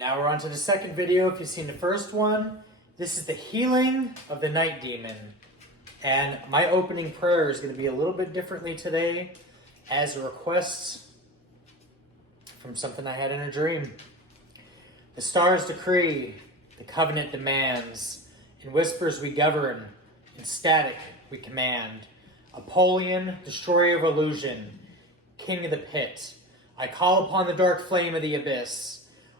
Now we're on to the second video. If you've seen the first one, this is the healing of the night demon. And my opening prayer is going to be a little bit differently today as a request from something I had in a dream. The stars decree, the covenant demands, in whispers we govern, in static we command. Apollyon, destroyer of illusion, king of the pit, I call upon the dark flame of the abyss.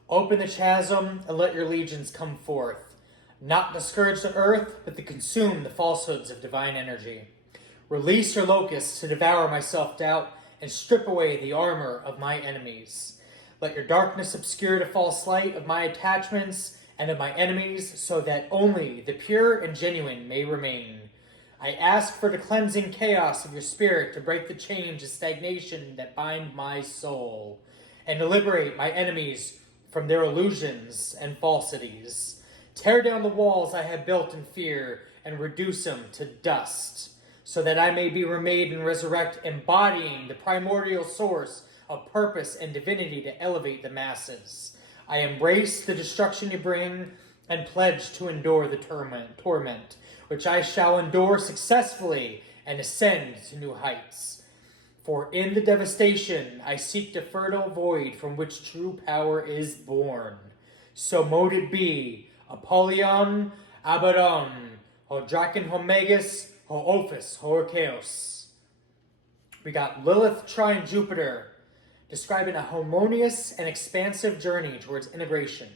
Open the chasm and let your legions come forth, not to scourge the earth, but to consume the falsehoods of divine energy. Release your locusts to devour my self-doubt and strip away the armor of my enemies. Let your darkness obscure the false light of my attachments and of my enemies, so that only the pure and genuine may remain. I ask for the cleansing chaos of your spirit to break the chains of stagnation that bind my soul, and to liberate my enemies from their illusions and falsities. Tear down the walls I have built in fear and reduce them to dust, so that I may be remade and resurrect, embodying the primordial source of purpose and divinity to elevate the masses. I embrace the destruction you bring and pledge to endure the torment, which I shall endure successfully and ascend to new heights. For in the devastation I seek the fertile void from which true power is born. So mote it be, Apollyon, Abaddon, ho Draken Homegus, ho Ophis, ho Orcheos. We got Lilith trine Jupiter, describing a harmonious and expansive journey towards integration.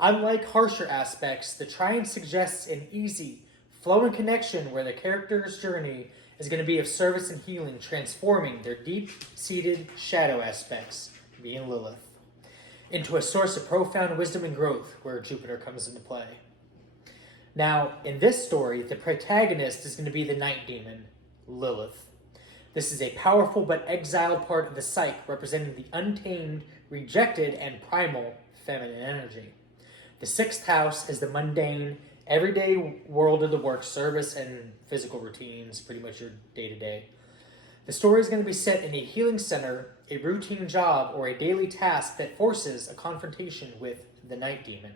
Unlike harsher aspects, the trine suggests an easy, flowing connection where the character's journey is going to be of service and healing, transforming their deep-seated shadow aspects, being Lilith, into a source of profound wisdom and growth where Jupiter comes into play. Now, in this story, the protagonist is going to be the night demon, Lilith. This is a powerful but exiled part of the psyche, representing the untamed, rejected, and primal feminine energy. The sixth house is the mundane, everyday world of the work, service, and physical routines, pretty much your day-to-day. The story is going to be set in a healing center, a routine job, or a daily task that forces a confrontation with the night demon.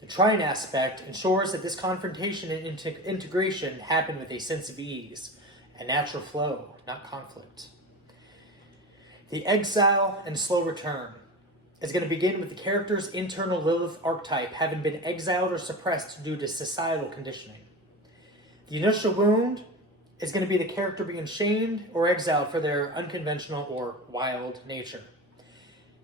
The trine aspect ensures that this confrontation and integration happen with a sense of ease, a natural flow, not conflict. The exile and slow return is going to begin with the character's internal Lilith archetype having been exiled or suppressed due to societal conditioning. The initial wound is going to be the character being shamed or exiled for their unconventional or wild nature.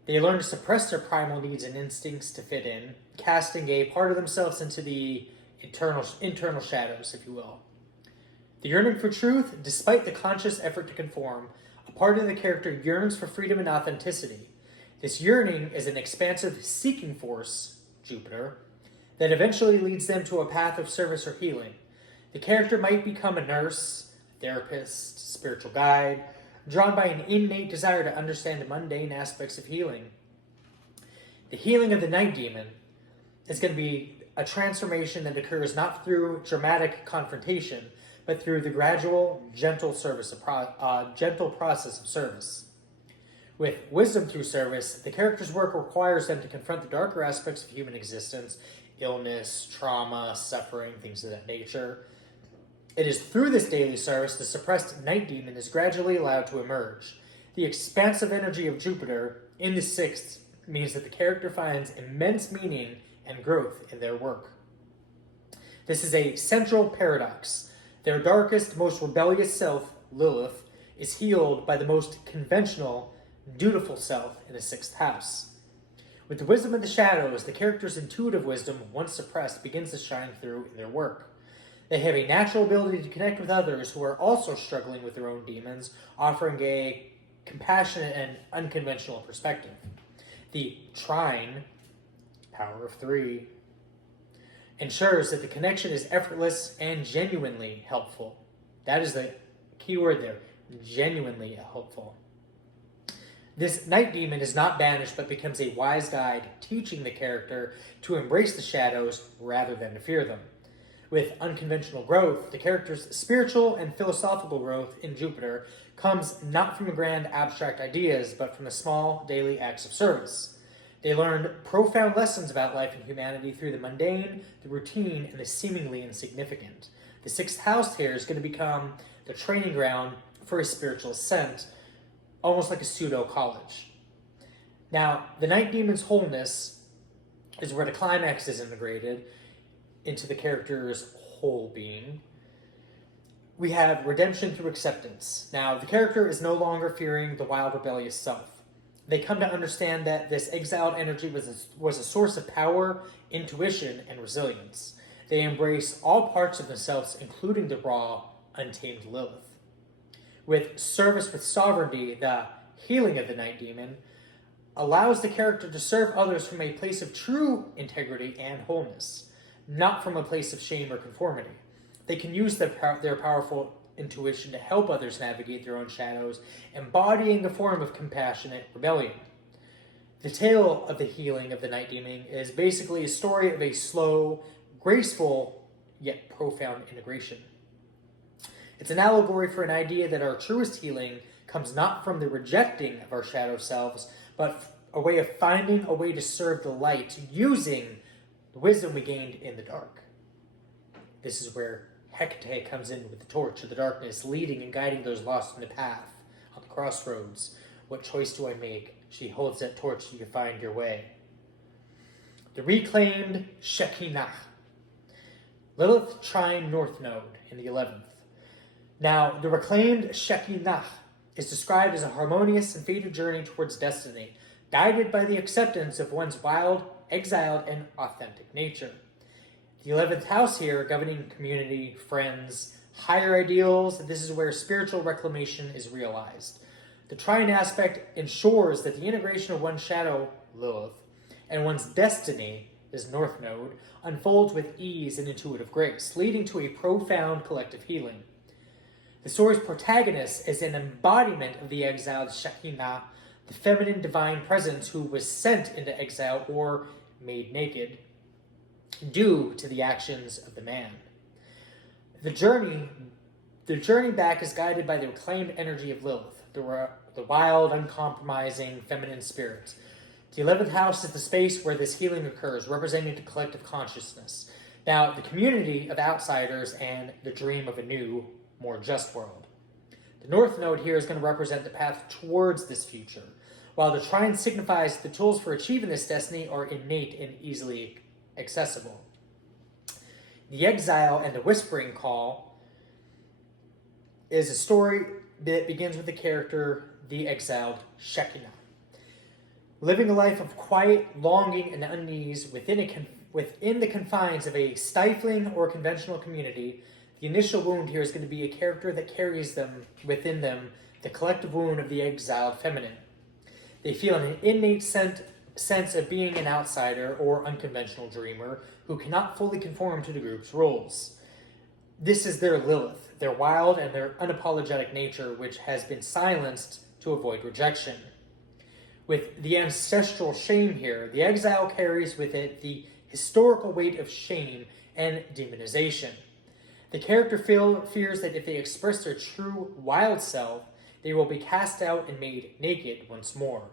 They learn to suppress their primal needs and instincts to fit in, casting a part of themselves into the internal shadows, if you will. The yearning for truth, despite the conscious effort to conform, a part of the character yearns for freedom and authenticity. This yearning is an expansive seeking force, Jupiter, that eventually leads them to a path of service or healing. The character might become a nurse, therapist, spiritual guide, drawn by an innate desire to understand the mundane aspects of healing. The healing of the night demon is going to be a transformation that occurs not through dramatic confrontation, but through the gradual, gentle process of service. With wisdom through service, the character's work requires them to confront the darker aspects of human existence, illness, trauma, suffering, things of that nature. It is through this daily service the suppressed night demon is gradually allowed to emerge. The expansive energy of Jupiter in the sixth means that the character finds immense meaning and growth in their work. This is a central paradox. Their darkest, most rebellious self, Lilith, is healed by the most conventional, dutiful self in the sixth house. With the wisdom of the shadows, the character's intuitive wisdom, once suppressed, begins to shine through in their work. They have a natural ability to connect with others who are also struggling with their own demons, offering a compassionate and unconventional perspective. The trine, power of three, ensures that the connection is effortless and genuinely helpful. That is the key word there, genuinely helpful. This night demon is not banished, but becomes a wise guide, teaching the character to embrace the shadows rather than to fear them. With unconventional growth, the character's spiritual and philosophical growth in Jupiter comes not from grand abstract ideas, but from the small daily acts of service. They learned profound lessons about life and humanity through the mundane, the routine, and the seemingly insignificant. The sixth house here is going to become the training ground for a spiritual ascent, almost like a pseudo-college. Now, the night demon's wholeness is where the climax is integrated into the character's whole being. We have redemption through acceptance. Now, the character is no longer fearing the wild, rebellious self. They come to understand that this exiled energy was a source of power, intuition, and resilience. They embrace all parts of themselves, including the raw, untamed Lilith. With service with sovereignty, the healing of the night demon allows the character to serve others from a place of true integrity and wholeness, not from a place of shame or conformity. They can use their powerful intuition to help others navigate their own shadows, embodying a form of compassionate rebellion. The tale of the healing of the night demon is basically a story of a slow, graceful, yet profound integration. It's an allegory for an idea that our truest healing comes not from the rejecting of our shadow selves, but a way of finding a way to serve the light, using the wisdom we gained in the dark. This is where Hecate comes in with the torch of the darkness, leading and guiding those lost in the path, on the crossroads. What choice do I make? She holds that torch so you can find your way. The reclaimed Shekinah. Lilith trine North Node in the 11th. Now, the reclaimed Shekinah is described as a harmonious and fated journey towards destiny, guided by the acceptance of one's wild, exiled, and authentic nature. The 11th house here, governing community, friends, higher ideals, this is where spiritual reclamation is realized. The trine aspect ensures that the integration of one's shadow, Lilith, and one's destiny, this North Node, unfolds with ease and intuitive grace, leading to a profound collective healing. The story's protagonist is an embodiment of the exiled Shekinah, the feminine divine presence who was sent into exile or made naked due to the actions of the man. The journey back is guided by the reclaimed energy of Lilith, the wild, uncompromising, feminine spirit. The 11th house is the space where this healing occurs, representing the collective consciousness. Now, the community of outsiders and the dream of a new, more just world. The North Node here is going to represent the path towards this future, while the trine signifies the tools for achieving this destiny are innate and easily accessible. The Exile and the Whispering Call is a story that begins with the character, the exiled Shekinah. Living a life of quiet longing and unease within the confines of a stifling or conventional community, the initial wound here is going to be a character that carries them within them the collective wound of the exiled feminine. They feel an innate sense of being an outsider or unconventional dreamer who cannot fully conform to the group's roles. This is their Lilith, their wild and their unapologetic nature, which has been silenced to avoid rejection. With the ancestral shame here, the exile carries with it the historical weight of shame and demonization. The character fears that if they express their true wild self, they will be cast out and made naked once more.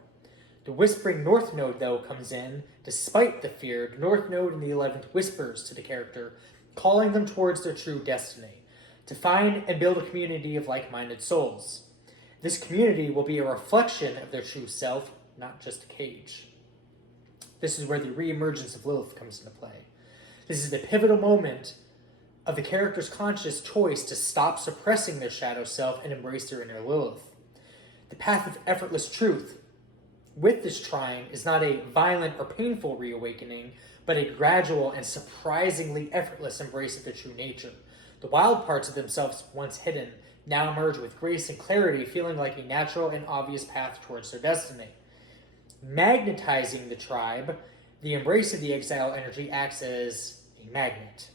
The whispering North Node, though, comes in. Despite the fear, the North Node in the 11th whispers to the character, calling them towards their true destiny, to find and build a community of like-minded souls. This community will be a reflection of their true self, not just a cage. This is where the re-emergence of Lilith comes into play. This is the pivotal moment of the character's conscious choice to stop suppressing their shadow self and embrace their inner Lilith. The path of effortless truth with this trine is not a violent or painful reawakening, but a gradual and surprisingly effortless embrace of their true nature. The wild parts of themselves, once hidden, now emerge with grace and clarity, feeling like a natural and obvious path towards their destiny. Magnetizing the tribe, the embrace of the exile energy acts as a magnet.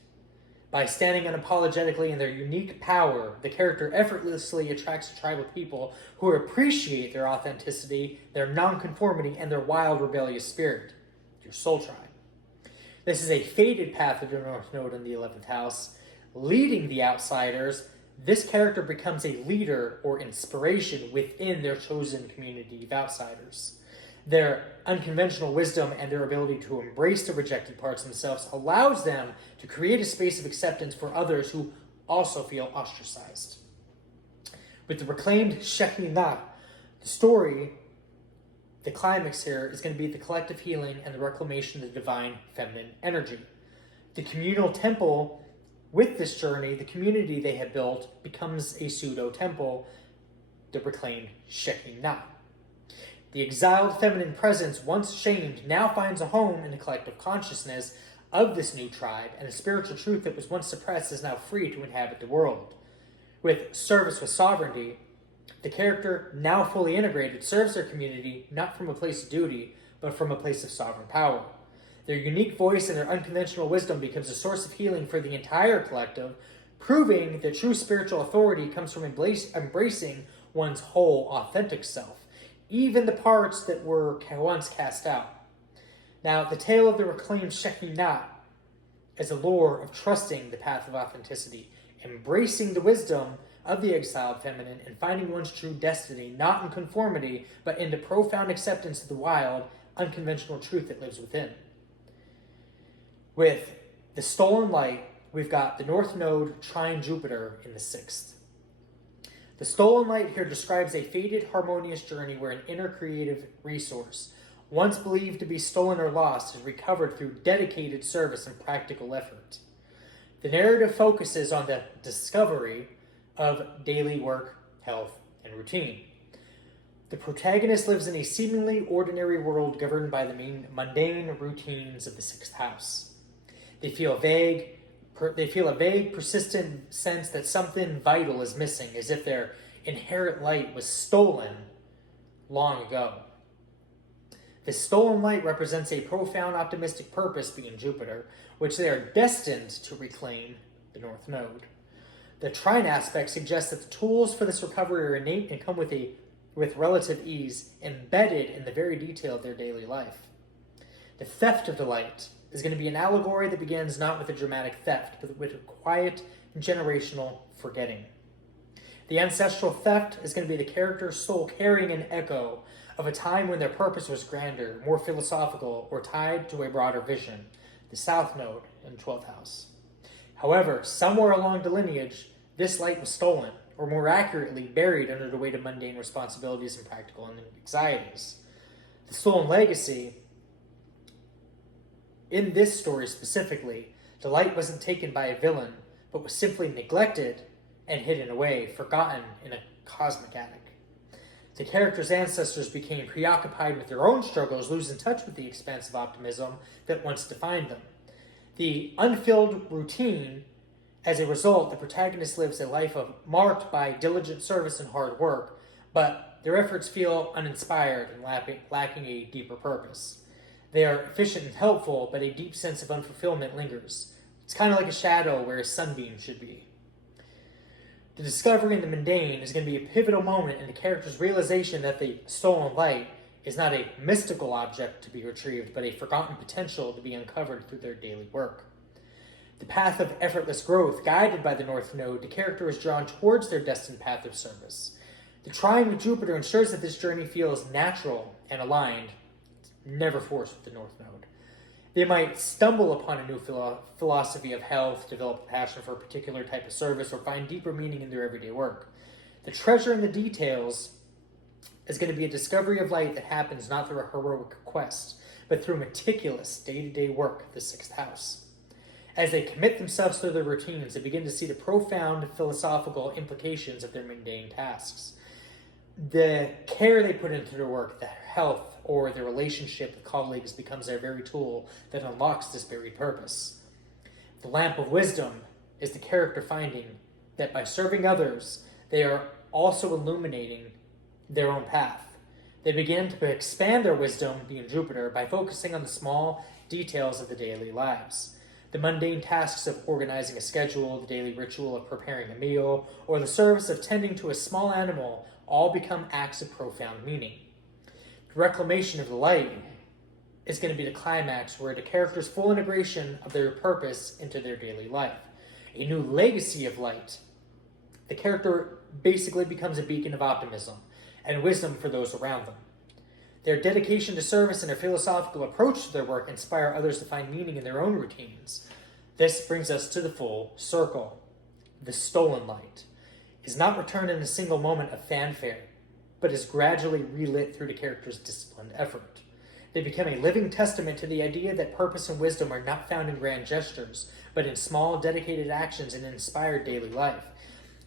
By standing unapologetically in their unique power, the character effortlessly attracts a tribe of people who appreciate their authenticity, their nonconformity, and their wild, rebellious spirit, your soul tribe. This is a fated path of the North Node in the 11th house. Leading the outsiders, this character becomes a leader or inspiration within their chosen community of outsiders. Their unconventional wisdom and their ability to embrace the rejected parts of themselves allows them to create a space of acceptance for others who also feel ostracized. With the reclaimed Shekinah, the story, the climax here is going to be the collective healing and the reclamation of the divine feminine energy. The communal temple with this journey, the community they have built, becomes a pseudo-temple, the reclaimed Shekinah. The exiled feminine presence, once shamed, now finds a home in the collective consciousness of this new tribe, and the spiritual truth that was once suppressed is now free to inhabit the world. With service with sovereignty, the character, now fully integrated, serves their community not from a place of duty, but from a place of sovereign power. Their unique voice and their unconventional wisdom becomes a source of healing for the entire collective, proving that true spiritual authority comes from embracing one's whole, authentic self, even the parts that were once cast out. Now, the tale of the reclaimed Shekinah is a lore of trusting the path of authenticity, embracing the wisdom of the exiled feminine, and finding one's true destiny, not in conformity, but in the profound acceptance of the wild, unconventional truth that lives within. With the stolen light, we've got the North Node trine Jupiter in the 6th. The stolen light here describes a fated, harmonious journey where an inner creative resource, once believed to be stolen or lost, is recovered through dedicated service and practical effort. The narrative focuses on the discovery of daily work, health, and routine. The protagonist lives in a seemingly ordinary world governed by the mundane routines of the 6th house. They feel a vague, persistent sense that something vital is missing, as if their inherent light was stolen long ago. This stolen light represents a profound optimistic purpose, being Jupiter, which they are destined to reclaim, the North Node. The trine aspect suggests that the tools for this recovery are innate and come with relative ease, embedded in the very detail of their daily life. The theft of the light is going to be an allegory that begins not with a dramatic theft, but with a quiet, generational forgetting. The ancestral theft is going to be the character's soul carrying an echo of a time when their purpose was grander, more philosophical, or tied to a broader vision, the South Node in 12th house. However, somewhere along the lineage, this light was stolen, or more accurately, buried under the weight of mundane responsibilities and practical anxieties. The stolen legacy, in this story specifically, the light wasn't taken by a villain, but was simply neglected and hidden away, forgotten in a cosmic attic. The character's ancestors became preoccupied with their own struggles, losing touch with the expansive optimism that once defined them. The unfilled routine, as a result, the protagonist lives a life marked by diligent service and hard work, but their efforts feel uninspired and lacking a deeper purpose. They are efficient and helpful, but a deep sense of unfulfillment lingers. It's kind of like a shadow where a sunbeam should be. The discovery in the mundane is going to be a pivotal moment in the character's realization that the stolen light is not a mystical object to be retrieved, but a forgotten potential to be uncovered through their daily work. The path of effortless growth, guided by the North Node, the character is drawn towards their destined path of service. The trine with Jupiter ensures that this journey feels natural and aligned, never forced with the North Node. They might stumble upon a new philosophy of health, develop a passion for a particular type of service, or find deeper meaning in their everyday work. The treasure in the details is going to be a discovery of light that happens not through a heroic quest, but through meticulous day-to-day work, the 6th house. As they commit themselves to their routines, they begin to see the profound philosophical implications of their mundane tasks. The care they put into their work, the health, or their relationship with colleagues becomes their very tool that unlocks this buried purpose. The lamp of wisdom is the character finding that by serving others, they are also illuminating their own path. They begin to expand their wisdom, being Jupiter, by focusing on the small details of the daily lives. The mundane tasks of organizing a schedule, the daily ritual of preparing a meal, or the service of tending to a small animal all become acts of profound meaning. The reclamation of the light is going to be the climax, where the character's full integration of their purpose into their daily life. A new legacy of light. The character basically becomes a beacon of optimism and wisdom for those around them. Their dedication to service and their philosophical approach to their work inspire others to find meaning in their own routines. This brings us to the full circle. The stolen light is not returned in a single moment of fanfare, but is gradually relit through the character's disciplined effort. They become a living testament to the idea that purpose and wisdom are not found in grand gestures, but in small, dedicated actions in inspired daily life.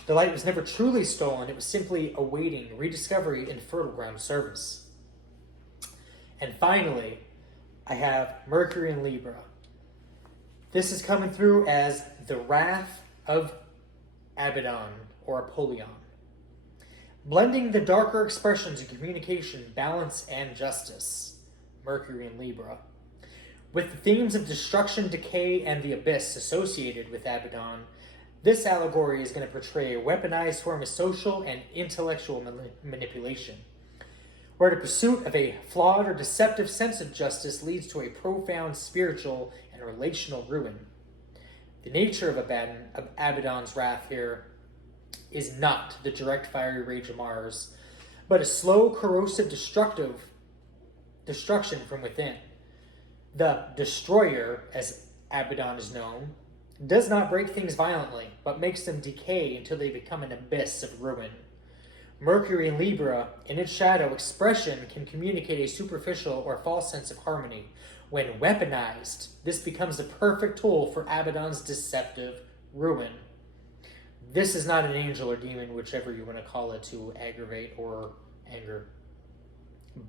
The light was never truly stolen, it was simply awaiting rediscovery in fertile ground service. And finally, I have Mercury in Libra. This is coming through as the Wrath of Abaddon, or Apollyon. Blending the darker expressions of communication, balance, and justice. Mercury in Libra. With the themes of destruction, decay, and the abyss associated with Abaddon, this allegory is going to portray a weaponized form of social and intellectual manipulation, where the pursuit of a flawed or deceptive sense of justice leads to a profound spiritual and relational ruin. The nature of Abaddon's wrath here is not the direct fiery rage of Mars, but a slow, corrosive, destruction from within. The destroyer, as Abaddon is known, does not break things violently, but makes them decay until they become an abyss of ruin. Mercury in Libra, in its shadow expression, can communicate a superficial or false sense of harmony. When weaponized, this becomes the perfect tool for Abaddon's deceptive ruin. This is not an angel or demon, whichever you want to call it, to aggravate or anger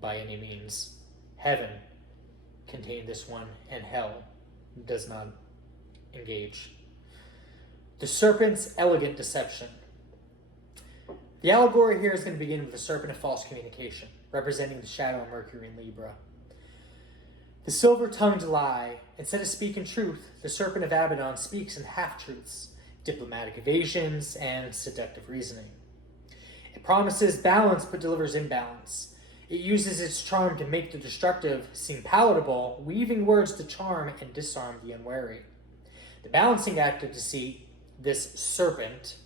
by any means. Heaven contained this one, and hell does not engage. The serpent's elegant deception. The allegory here is going to begin with the serpent of false communication, representing the shadow of Mercury in Libra. The silver-tongued lie. Instead of speaking truth, the serpent of Abaddon speaks in half-truths, diplomatic evasions, and seductive reasoning. It promises balance but delivers imbalance. It uses its charm to make the destructive seem palatable, weaving words to charm and disarm the unwary. The balancing act of deceit, this serpent,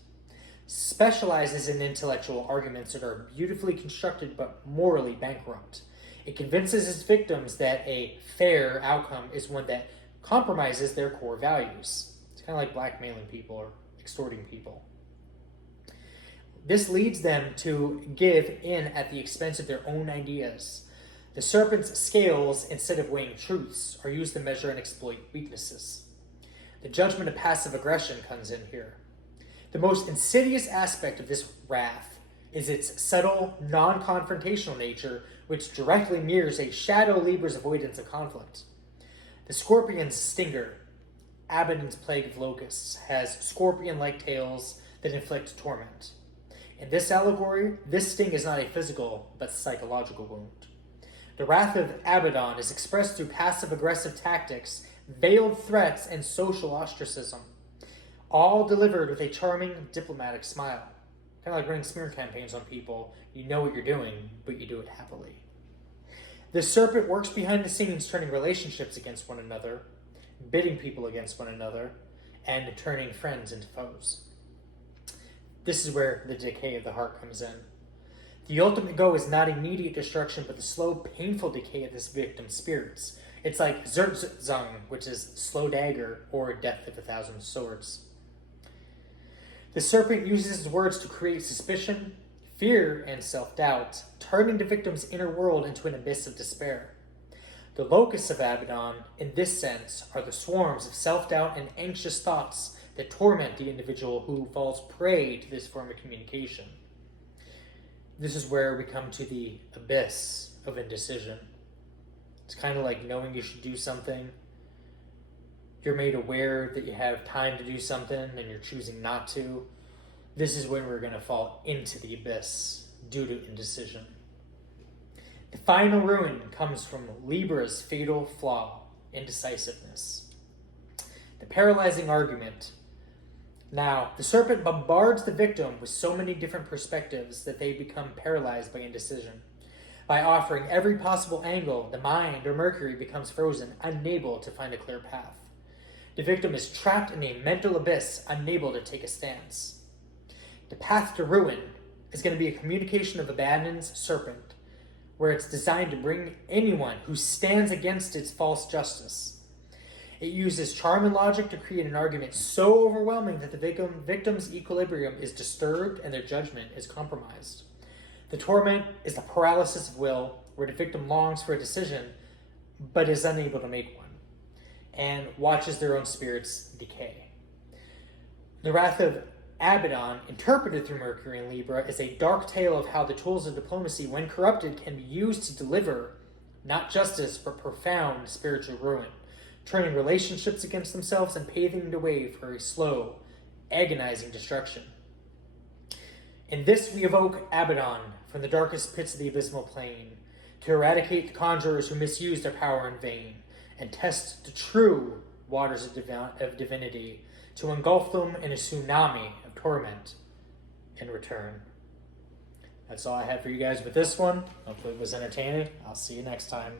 specializes in intellectual arguments that are beautifully constructed but morally bankrupt. It convinces its victims that a fair outcome is one that compromises their core values. It's kind of like blackmailing people or extorting people. This leads them to give in at the expense of their own ideas. The serpent's scales, instead of weighing truths, are used to measure and exploit weaknesses. The judgment of passive aggression comes in here. The most insidious aspect of this wrath is its subtle, non-confrontational nature, which directly mirrors a shadow Libra's avoidance of conflict. The scorpion's stinger, Abaddon's plague of locusts, has scorpion-like tails that inflict torment. In this allegory, this sting is not a physical, but psychological wound. The wrath of Abaddon is expressed through passive-aggressive tactics, veiled threats, and social ostracism, all delivered with a charming, diplomatic smile. Kind of like running smear campaigns on people. You know what you're doing, but you do it happily. The serpent works behind the scenes, turning relationships against one another, bidding people against one another, and turning friends into foes. This is where the decay of the heart comes in. The ultimate goal is not immediate destruction, but the slow, painful decay of this victim's spirits. It's like Zertzung, which is slow dagger, or death of 1,000 swords. The serpent uses his words to create suspicion, fear, and self-doubt, turning the victim's inner world into an abyss of despair. The locusts of Abaddon, in this sense, are the swarms of self-doubt and anxious thoughts that torment the individual who falls prey to this form of communication. This is where we come to the abyss of indecision. It's kind of like knowing you should do something. You're made aware that you have time to do something and you're choosing not to. This is when we're going to fall into the abyss due to indecision. The final ruin comes from Libra's fatal flaw, indecisiveness. The paralyzing argument. Now, the serpent bombards the victim with so many different perspectives that they become paralyzed by indecision. By offering every possible angle, the mind or Mercury becomes frozen, unable to find a clear path. The victim is trapped in a mental abyss, unable to take a stance. The path to ruin is going to be a communication of Abaddon's serpent where it's designed to bring anyone who stands against its false justice. It uses charm and logic to create an argument so overwhelming that the victim's equilibrium is disturbed and their judgment is compromised. The torment is the paralysis of will, where the victim longs for a decision but is unable to make one, and watches their own spirits decay. The Wrath of Abaddon, interpreted through Mercury and Libra, is a dark tale of how the tools of diplomacy, when corrupted, can be used to deliver not justice but profound spiritual ruin, turning relationships against themselves and paving the way for a slow, agonizing destruction. In this we evoke Abaddon from the darkest pits of the abysmal plane, to eradicate the conjurers who misuse their power in vain, and test the true waters of divinity, to engulf them in a tsunami of torment in return. That's all I had for you guys with this one. Hopefully it was entertaining. I'll see you next time.